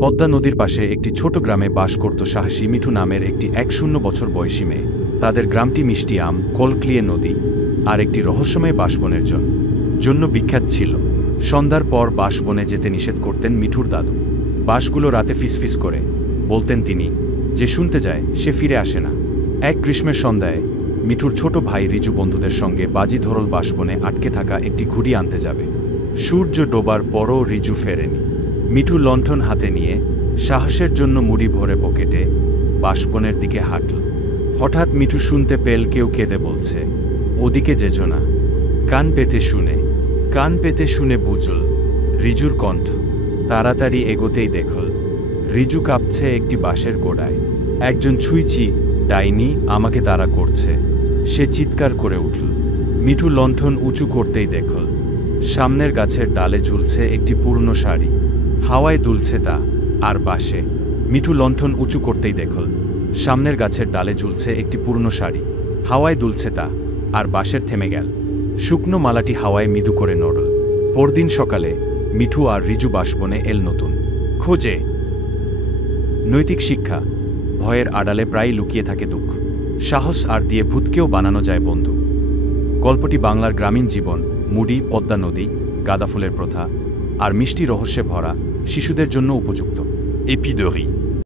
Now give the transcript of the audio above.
পদ্মা নদীর পাশে একটি ছোট গ্রামে বাস করত সাহসী মিঠু নামের একটি ১০ বছর বয়সী মেয়ে। তাদের গ্রামটি মিষ্টি আম, কলক্লিয়ে নদী আর একটি রহস্যময় বাঁশবনের জন্য বিখ্যাত ছিল। সন্ধ্যার পর বাঁশবনে যেতে নিষেধ করতেন মিঠুর দাদু। বাঁশগুলো রাতে ফিসফিস করে, বলতেন তিনি, যে শুনতে যায় সে ফিরে আসে না। এক গ্রীষ্মের সন্ধ্যায় মিঠুর ছোট ভাই রিজু বন্ধুদের সঙ্গে বাজি ধরল বাঁশবনে আটকে থাকা একটি ঘুড়ি আনতে যাবে। সূর্য ডোবার পরও রিজু ফেরেনি। মিঠু লণ্ঠন হাতে নিয়ে সাহসের জন্য মুড়ি ভরে পকেটে বাঁশবনের দিকে হাঁটল। হঠাৎ মিঠু শুনতে পেল কেউ কেঁদে বলছে, ওদিকে যেজো না। কান পেতে শুনে বুঝল রিজুর কণ্ঠ। তাড়াতাড়ি এগোতেই দেখল রিজু কাঁপছে একটি বাঁশের গোড়ায়। একজন ছুঁইচি ডাইনি আমাকে তাড়া করছে, সে চিৎকার করে উঠল। মিঠু লণ্ঠন উঁচু করতেই দেখল সামনের গাছের ডালে ঝুলছে একটি পুরনো শাড়ি, হাওয়ায় দুলছে তা। আর বাঁশে। মিঠু লণ্ঠন উঁচু করতেই দেখল সামনের গাছের ডালে ঝুলছে একটি পুরনো শাড়ি, হাওয়ায় দুলছে তা। আর বাঁশের থেমে গেল। শুকনো মালাটি হাওয়ায় মৃদু করে নড়ল। পরদিন সকালে মিঠু আর রিজু বাঁশবনে এল নতুন খোঁজে। নৈতিক শিক্ষা: ভয়ের আড়ালে প্রায়ই লুকিয়ে থাকে দুঃখ। সাহস আর দিয়ে ভূতকেও বানানো যায় বন্ধু। গল্পটি বাংলার গ্রামীণ জীবন, মুড়ি, পদ্মা নদী, গাঁদাফুলের প্রথা আর মিষ্টি রহস্যে ভরা, শিশুদের জন্য উপযুক্ত। Épiderie.